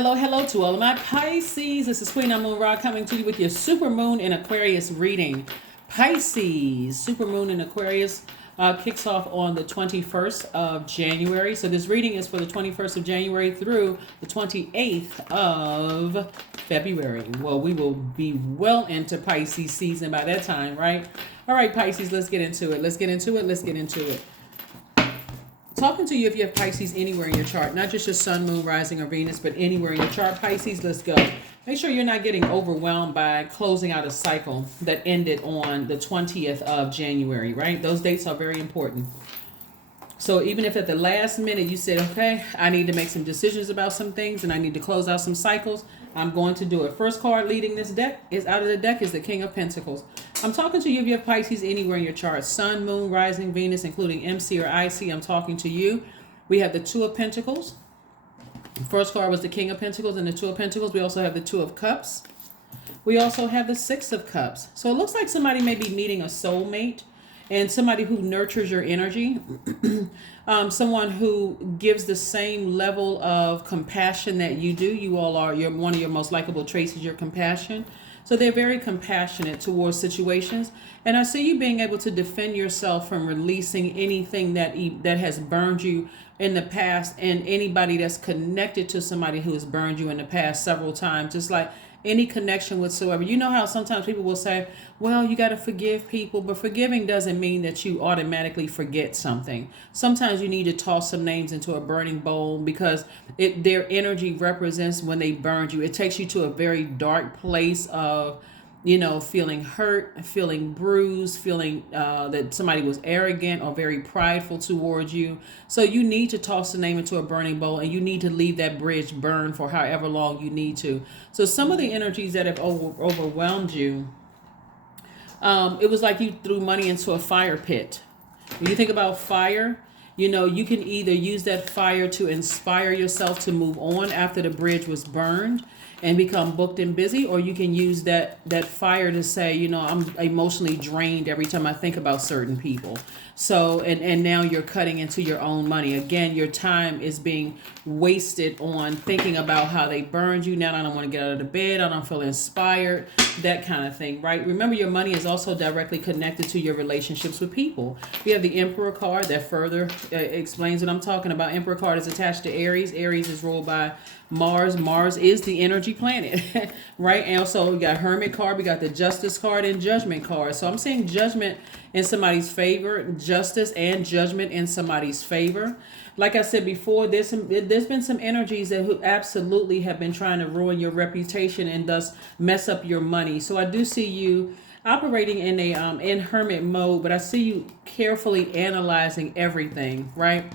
Hello to all of my Pisces. This is Queen Amun Ra coming to you with your Super Moon in Aquarius reading. Pisces, Super Moon in Aquarius kicks off on the 21st of January. So this reading is for the 21st of January through the 28th of February. Well, we will be well into Pisces season by that time, right? All right, Pisces, let's get into it. Let's get into it. Talking to you if you have Pisces anywhere in your chart, not just your sun, moon, rising, or Venus, but anywhere in your chart. Pisces, let's go. Make sure you're not getting overwhelmed by closing out a cycle that ended on the 20th of January, right? Those dates are very important. So even if at the last minute you said, okay, I need to make some decisions about some things and I need to close out some cycles, I'm going to do it. First card leading this deck is out of the deck is the King of Pentacles. I'm talking to you if you have Pisces anywhere in your chart. Sun, moon, rising, Venus, including MC or IC. I'm talking to you. We have the Two of Pentacles. First card was the King of Pentacles and the Two of Pentacles. We also have the Two of Cups. We also have the Six of Cups. So it looks like somebody may be meeting a soulmate and somebody who nurtures your energy. Someone who gives the same level of compassion that you do. You all are, one of your most likable traits is your compassion. So they're very compassionate towards situations. And I see you being able to defend yourself from releasing anything that has burned you in the past, and anybody that's connected to somebody who has burned you in the past several times, just like any connection whatsoever. You know how sometimes people will say, well, you got to forgive people, but forgiving doesn't mean that you automatically forget something. Sometimes you need to toss some names into a burning bowl because their energy represents when they burned you. It takes you to a very dark place of, feeling hurt, feeling bruised, feeling that somebody was arrogant or very prideful towards you. So you need to toss the name into a burning bowl, and you need to leave that bridge burn for however long you need to. So some of the energies that have overwhelmed you, it was like you threw money into a fire pit. When you think about fire, you can either use that fire to inspire yourself to move on after the bridge was burned and become booked and busy, or you can use that fire to say, I'm emotionally drained every time I think about certain people. So, and now you're cutting into your own money. Again, your time is being wasted on thinking about how they burned you. Now I don't want to get out of the bed. I don't feel inspired, that kind of thing, right? Remember, your money is also directly connected to your relationships with people. We have the Emperor card that further explains what I'm talking about. Emperor card is attached to Aries. Aries is ruled by Mars. Mars is the energy planet, right? And also we got Hermit card, we got the Justice card and Judgment card. So I'm saying judgment in somebody's favor, justice and judgment in somebody's favor. Like I said before, there's been some energies that who absolutely have been trying to ruin your reputation and thus mess up your money. So I do see you operating in a in hermit mode, but I see you carefully analyzing everything, right?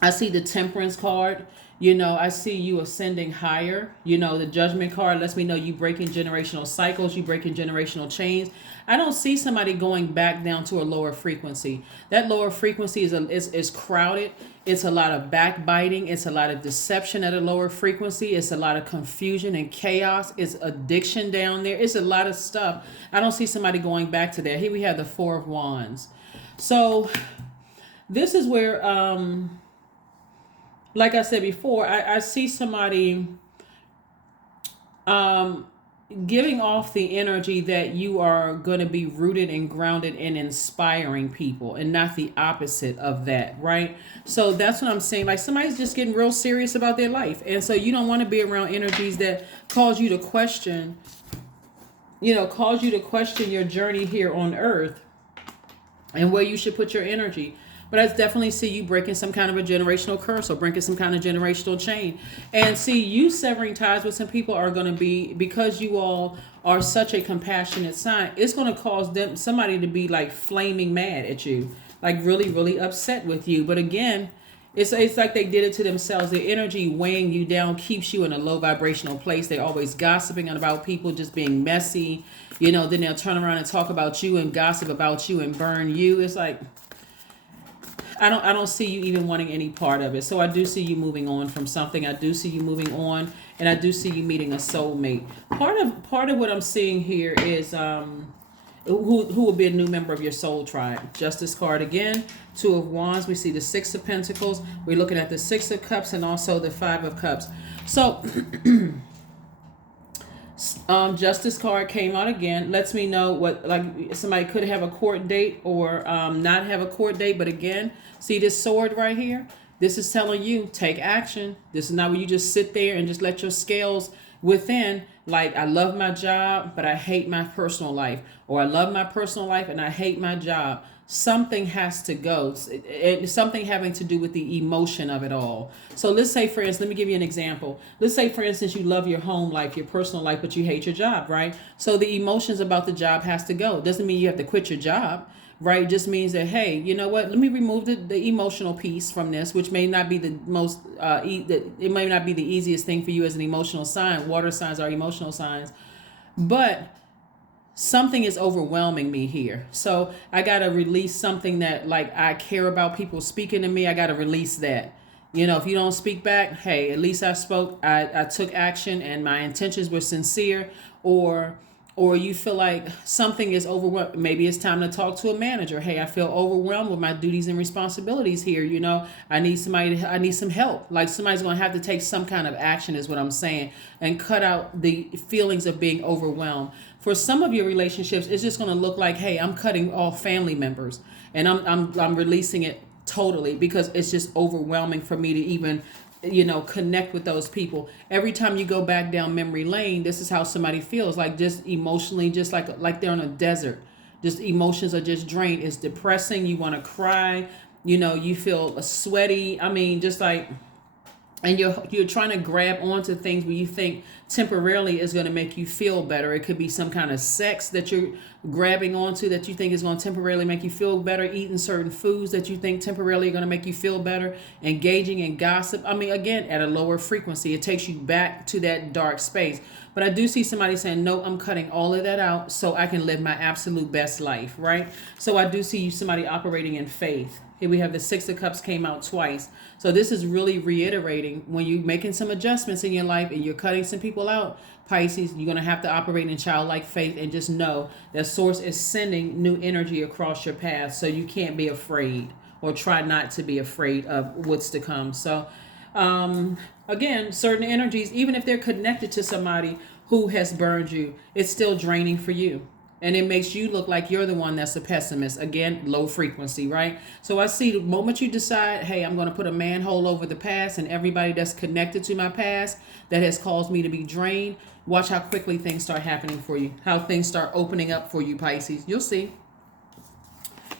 I see the Temperance card. I see you ascending higher. The Judgment card lets me know you breaking generational cycles, you breaking generational chains. I don't see somebody going back down to a lower frequency. That lower frequency is crowded. It's a lot of backbiting. It's a lot of deception at a lower frequency. It's a lot of confusion and chaos. It's addiction down there. It's a lot of stuff. I don't see somebody going back to that. Here we have the Four of Wands. So this is where, like I said before, I see somebody giving off the energy that you are going to be rooted and grounded in inspiring people and not the opposite of that, right? So that's what I'm saying. Like somebody's just getting real serious about their life. And so you don't want to be around energies that cause you to question, your journey here on earth and where you should put your energy. But I definitely see you breaking some kind of a generational curse or breaking some kind of generational chain. And see, you severing ties with some people are going to be, because you all are such a compassionate sign, it's going to cause somebody to be like flaming mad at you, like really, really upset with you. But again, it's like they did it to themselves. Their energy weighing you down keeps you in a low vibrational place. They're always gossiping about people, just being messy. Then they'll turn around and talk about you and gossip about you and burn you. It's like, I don't see you even wanting any part of it. So I do see you moving on from something. I do see you moving on, and I do see you meeting a soulmate. Part of what I'm seeing here is who will be a new member of your soul tribe. Justice card again, Two of Wands. We see the Six of Pentacles. We're looking at the Six of Cups and also the Five of Cups. So Justice card came out again. Lets me know what, like, somebody could have a court date or not have a court date. But again, see this sword right here? This is telling you, take action. This is not where you just sit there and just let your scales within, like, I love my job, but I hate my personal life. Or I love my personal life and I hate my job. Something has to go. It's something having to do with the emotion of it all. So let's say, for instance, let me give you an example. Let's say, for instance, you love your home life, your personal life, but you hate your job, right? So the emotions about the job has to go. It doesn't mean you have to quit your job, right? It just means that, hey, you know what? Let me remove the emotional piece from this, which may not be the most, it may not be the easiest thing for you as an emotional sign. Water signs are emotional signs. But something is overwhelming me here. So I got to release something that, like, I care about people speaking to me. I got to release that. You know, if you don't speak back, hey, at least I spoke. I took action and my intentions were sincere. Or you feel like something is overwhelmed. Maybe it's time to talk to a manager. Hey, I feel overwhelmed with my duties and responsibilities here. You know, I need some help. Like, somebody's going to have to take some kind of action is what I'm saying, and cut out the feelings of being overwhelmed. For some of your relationships, it's just going to look like, hey, I'm cutting off family members and I'm releasing it totally because it's just overwhelming for me to even, you know, connect with those people. Every time you go back down memory lane, this is how somebody feels, like, just emotionally, just like they're in a desert. Just emotions are just drained. It's depressing. You want to cry. You know, you feel sweaty. I mean, just like, and you're trying to grab onto things where you think temporarily is going to make you feel better. It could be some kind of sex that you're grabbing onto that you think is going to temporarily make you feel better, eating certain foods that you think temporarily are going to make you feel better, engaging in gossip. I mean, again, at a lower frequency, it takes you back to that dark space. But I do see somebody saying, no, I'm cutting all of that out so I can live my absolute best life, right? So I do see somebody operating in faith. Here we have the Six of Cups came out twice. So this is really reiterating, when you're making some adjustments in your life and you're cutting some people out, Pisces, you're going to have to operate in childlike faith and just know that Source is sending new energy across your path. So you can't be afraid, or try not to be afraid of what's to come. So again, certain energies, even if they're connected to somebody who has burned you, it's still draining for you. And it makes you look like you're the one that's a pessimist. Again, low frequency, right? So I see the moment you decide, hey, I'm going to put a manhole over the past and everybody that's connected to my past that has caused me to be drained, watch how quickly things start happening for you, how things start opening up for you, Pisces. You'll see.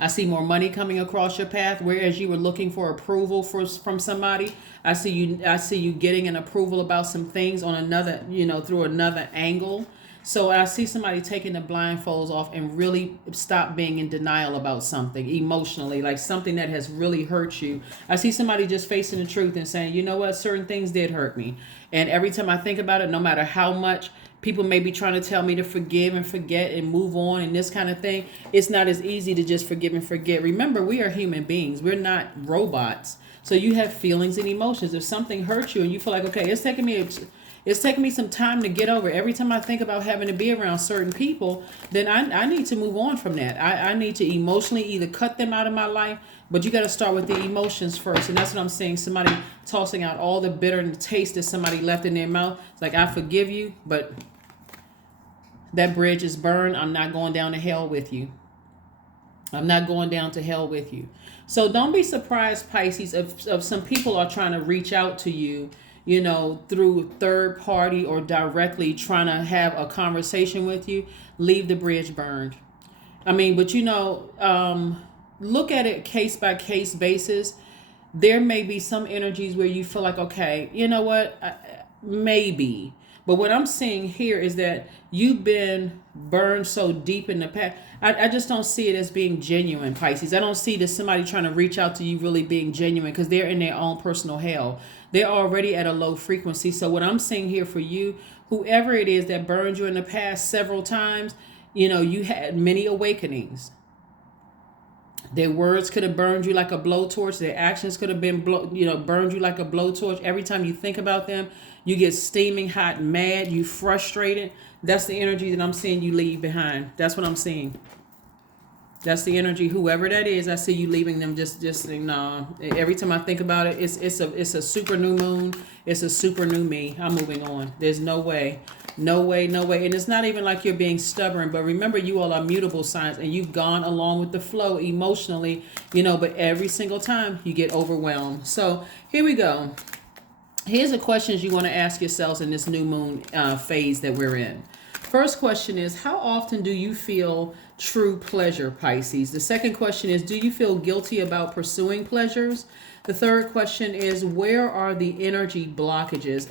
I see more money coming across your path, whereas you were looking for approval from somebody. I see you getting an approval about some things on another, you know, through another angle. So I see somebody taking the blindfolds off and really stop being in denial about something emotionally, like something that has really hurt you. I see somebody just facing the truth and saying, you know what, certain things did hurt me. And every time I think about it, no matter how much people may be trying to tell me to forgive and forget and move on and this kind of thing, it's not as easy to just forgive and forget. Remember, we are human beings. We're not robots. So you have feelings and emotions. If something hurts you and you feel like, okay, it's taking me some time to get over. Every time I think about having to be around certain people, then I need to move on from that. I need to emotionally either cut them out of my life, but you got to start with the emotions first. And that's what I'm saying. Somebody tossing out all the bitter taste that somebody left in their mouth. It's like, I forgive you, but that bridge is burned. I'm not going down to hell with you. I'm not going down to hell with you. So don't be surprised, Pisces, if some people are trying to reach out to you, you know, through third party or directly trying to have a conversation with you. Leave the bridge burned. I mean, but you know, look at it case by case basis. There may be some energies where you feel like, okay, you know what, maybe. But what I'm seeing here is that you've been burned so deep in the past. I just don't see it as being genuine, Pisces. I don't see that somebody trying to reach out to you really being genuine, because they're in their own personal hell. They're already at a low frequency. So what I'm seeing here for you, whoever it is that burned you in the past several times, you know, you had many awakenings. Their words could have burned you like a blowtorch. Their actions could have been burned you like a blowtorch. Every time you think about them, You get steaming hot, mad, you frustrated. That's the energy that I'm seeing you leave behind. That's what I'm seeing. That's the energy. Whoever that is, I see you leaving them. Just no. Every time I think about it, it's a super new moon. It's a super new me. I'm moving on. There's no way, no way, no way. And it's not even like you're being stubborn. But remember, you all are mutable signs, and you've gone along with the flow emotionally. But every single time you get overwhelmed. So here we go. Here's the questions you want to ask yourselves in this new moon phase that we're in. First question is, how often do you feel true pleasure, Pisces? The second question is, do you feel guilty about pursuing pleasures? The third question is, where are the energy blockages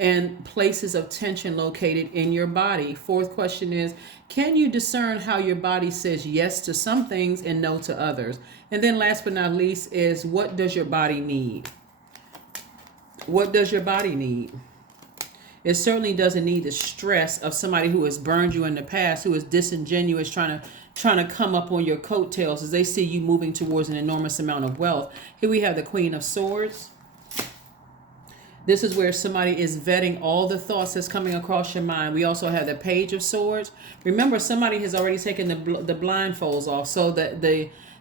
and places of tension located in your body? Fourth question is, can you discern how your body says yes to some things and no to others? And then last but not least is, what does your body need? What does your body need? It certainly doesn't need the stress of somebody who has burned you in the past, who is disingenuous, trying to come up on your coattails as they see you moving towards an enormous amount of wealth. Here we have the Queen of Swords. This is where somebody is vetting all the thoughts that's coming across your mind. We also have the Page of Swords. Remember, somebody has already taken the blindfolds off,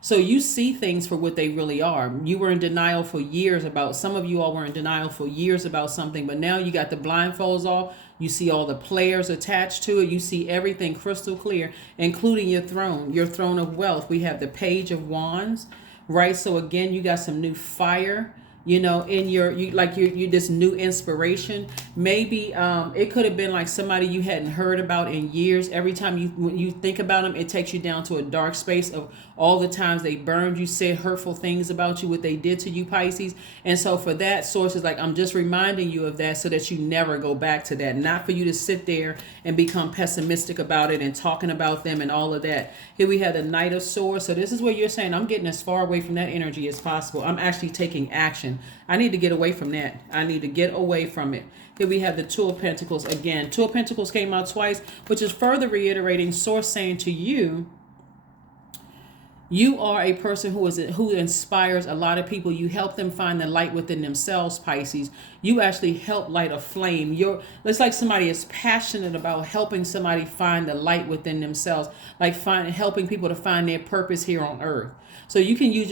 so you see things for what they really are. You were in denial for years about, some of you all were in denial for years about something, but now you got the blindfolds off. You see all the players attached to it. You see everything crystal clear, including your throne of wealth. We have the Page of Wands, right? So again, you got some new fire, in you this new inspiration. Maybe it could have been like somebody you hadn't heard about in years. Every time when you think about them, it takes you down to a dark space of all the times they burned you, said hurtful things about you, what they did to you, Pisces. And so for that, source is like, I'm just reminding you of that so that you never go back to that. Not for you to sit there and become pessimistic about it and talking about them and all of that. Here we have the Knight of Swords. So this is where you're saying, I'm getting as far away from that energy as possible. I'm actually taking action. I need to get away from that. I need to get away from it. Here we have the Two of Pentacles again. Two of Pentacles came out twice, which is further reiterating source saying to you, you are a person who inspires a lot of people. You help them find the light within themselves, Pisces. You actually help light a flame. It's like somebody is passionate about helping somebody find the light within themselves, like helping people to find their purpose here on earth. So you can use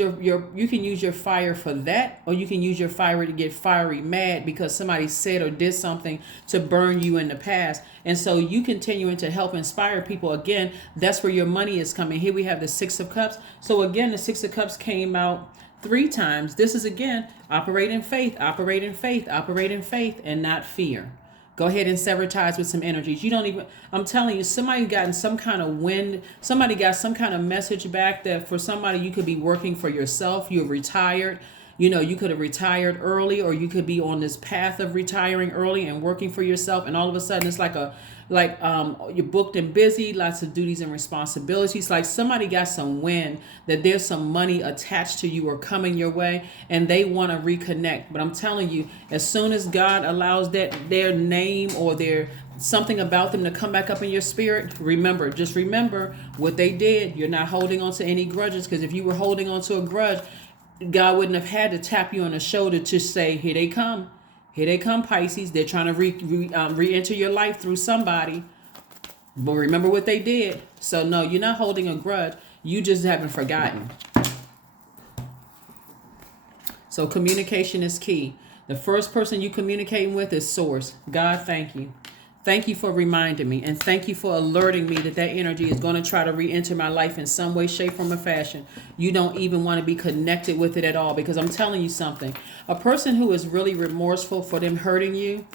your fire for that, or you can use your fire to get fiery mad because somebody said or did something to burn you in the past. And so you continuing to help inspire people. Again, that's where your money is coming. Here we have the Six of Cups. So again, the Six of Cups came out 3 times. This is again, operate in faith, operate in faith, operate in faith, and not fear. Go ahead and sever ties with some energies. I'm telling you, somebody gotten some kind of wind. Somebody got some kind of message back that for somebody, you could be working for yourself. You're retired. You could have retired early, or you could be on this path of retiring early and working for yourself. And all of a sudden it's like you're booked and busy, lots of duties and responsibilities. Like somebody got some wind that there's some money attached to you or coming your way, and they want to reconnect. But I'm telling you, as soon as God allows their name or their something about them to come back up in your spirit, just remember what they did. You're not holding on to any grudges, because if you were holding on to a grudge, God wouldn't have had to tap you on the shoulder to say, here they come. Here they come, Pisces. They're trying to re-enter your life through somebody. But remember what they did. So no, you're not holding a grudge. You just haven't forgotten. So communication is key. The first person you communicating with is Source. God, thank you. Thank you for reminding me, and thank you for alerting me that energy is going to try to re-enter my life in some way, shape, form, or fashion. You don't even want to be connected with it at all, because I'm telling you something. A person who is really remorseful for them hurting you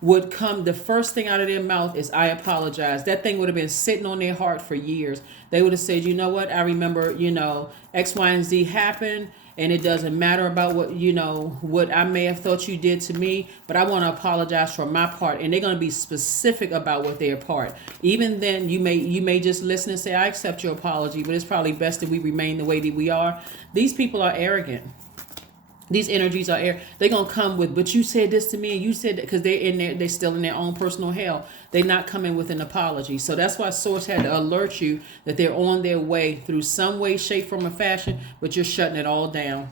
would come, the first thing out of their mouth is, I apologize. That thing would have been sitting on their heart for years. They would have said, you know what, I remember, X, Y, and Z happened. And it doesn't matter about what I may have thought you did to me, but I want to apologize for my part. And they're going to be specific about what their part. Even then, you may just listen and say, I accept your apology, but it's probably best that we remain the way that we are. These people are arrogant. These energies are they're going to come with, but you said this to me, and you said that, because they're still in their own personal hell. They're not coming with an apology. So that's why Source had to alert you that they're on their way through some way, shape, form, or fashion, but you're shutting it all down.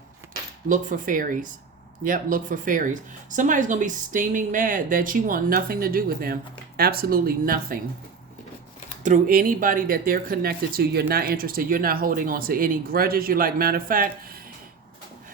Look for fairies. Yep, look for fairies. Somebody's going to be steaming mad that you want nothing to do with them. Absolutely nothing. Through anybody that they're connected to, you're not interested. You're not holding on to any grudges. You're like, matter of fact,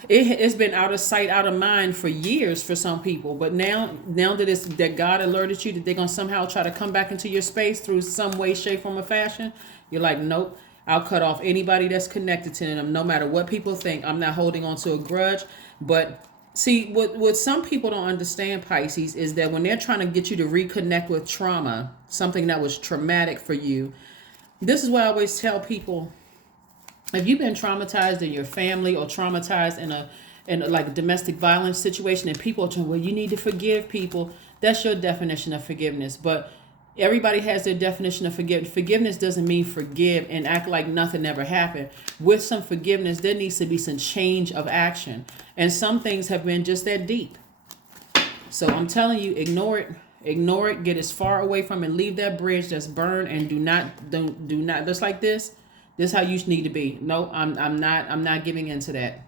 it's been out of sight, out of mind for years for some people. But now that God alerted you that they're going to somehow try to come back into your space through some way, shape, form, or fashion, you're like, nope, I'll cut off anybody that's connected to them, no matter what people think. I'm not holding on to a grudge. But see, what some people don't understand, Pisces, is that when they're trying to get you to reconnect with trauma, something that was traumatic for you, this is why I always tell people, if you've been traumatized in your family or traumatized in a like domestic violence situation, and people are saying, well, you need to forgive people, that's your definition of forgiveness. But everybody has their definition of forgiveness. Forgiveness doesn't mean forgive and act like nothing ever happened. With some forgiveness, there needs to be some change of action. And some things have been just that deep. So I'm telling you, ignore it, get as far away from it, leave that bridge that's burned, and do not, just like this. This is how you need to be. No, I'm not giving into that.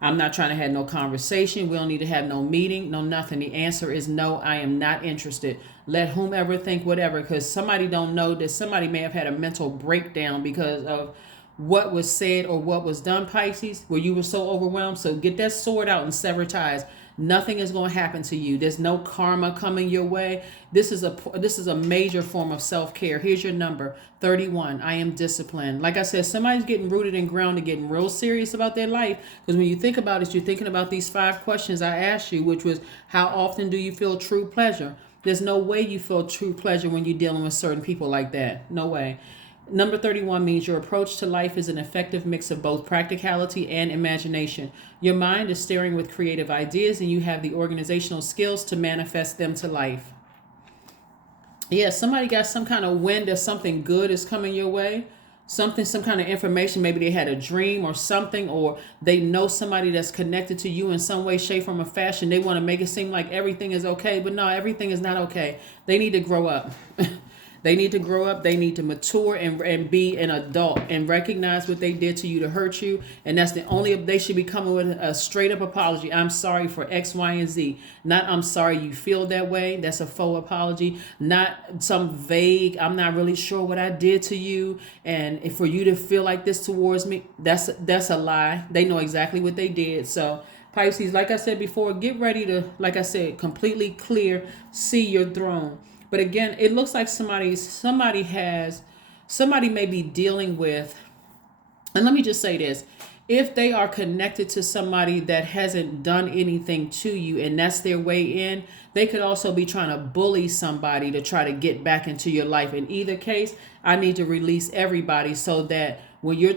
I'm not trying to have no conversation. We don't need to have no meeting, no nothing. The answer is no, I am not interested. Let whomever think whatever, because somebody don't know that somebody may have had a mental breakdown because of what was said or what was done, Pisces, where you were so overwhelmed. So get that sword out and sever ties. Nothing is going to happen to you. There's no karma coming your way. This is a major form of self-care. Here's your number, 31. I am disciplined. Like I said, somebody's getting rooted and grounded, getting real serious about their life. Because when you think about it, you're thinking about these 5 questions I asked you, which was, how often do you feel true pleasure? There's no way you feel true pleasure when you're dealing with certain people like that. No way. Number 31 means your approach to life is an effective mix of both practicality and imagination. Your mind is staring with creative ideas, and you have the organizational skills to manifest them to life. Yeah, somebody got some kind of wind that something good is coming your way. Some kind of information. Maybe they had a dream or something, or they know somebody that's connected to you in some way, shape, form, or fashion. They want to make it seem like everything is okay, but no, everything is not okay. They need to grow up. They need to grow up. They need to mature and be an adult and recognize what they did to you to hurt you. And that's they should be coming with a straight up apology. I'm sorry for X, Y, and Z. Not I'm sorry you feel that way. That's a faux apology. Not some vague, I'm not really sure what I did to you. And for you to feel like this towards me, that's a lie. They know exactly what they did. So Pisces, like I said before, get ready to, like I said, completely clear, see your throne. But again, it looks like somebody may be dealing with, and let me just say this, if they are connected to somebody that hasn't done anything to you and that's their way in, they could also be trying to bully somebody to try to get back into your life. In either case, I need to release everybody so that when they're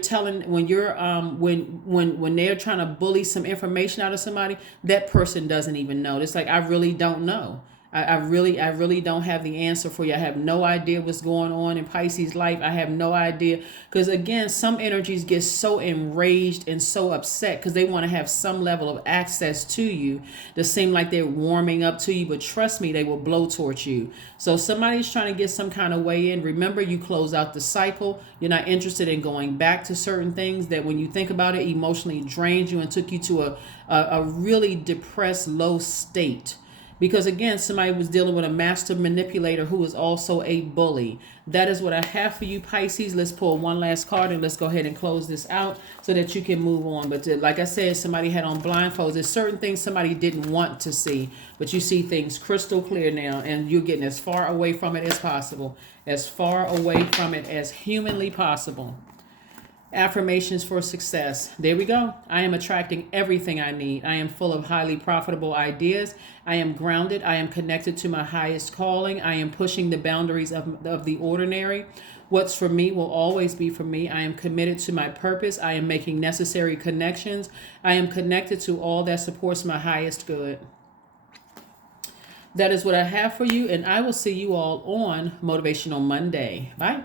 trying to bully some information out of somebody, that person doesn't even know. It's like, I really don't know. I really don't have the answer for you. I have no idea what's going on in Pisces' life. I have no idea. Because again, some energies get so enraged and so upset because they want to have some level of access to you to seem like they're warming up to you. But trust me, they will blow towards you. So somebody's trying to get some kind of way in. Remember, you close out the cycle. You're not interested in going back to certain things that when you think about it, emotionally drained you and took you to a really depressed, low state. Because again, somebody was dealing with a master manipulator who was also a bully. That is what I have for you, Pisces. Let's pull one last card and let's go ahead and close this out so that you can move on. But like I said, somebody had on blindfolds. There's certain things somebody didn't want to see, but you see things crystal clear now, and you're getting as far away from it as possible. As far away from it as humanly possible. Affirmations for success. There we go. I am attracting everything I need. I am full of highly profitable ideas. I am grounded. I am connected to my highest calling. I am pushing the boundaries of the ordinary. What's for me will always be for me. I am committed to my purpose. I am making necessary connections. I am connected to all that supports my highest good. That is what I have for you, and I will see you all on Motivational Monday. Bye.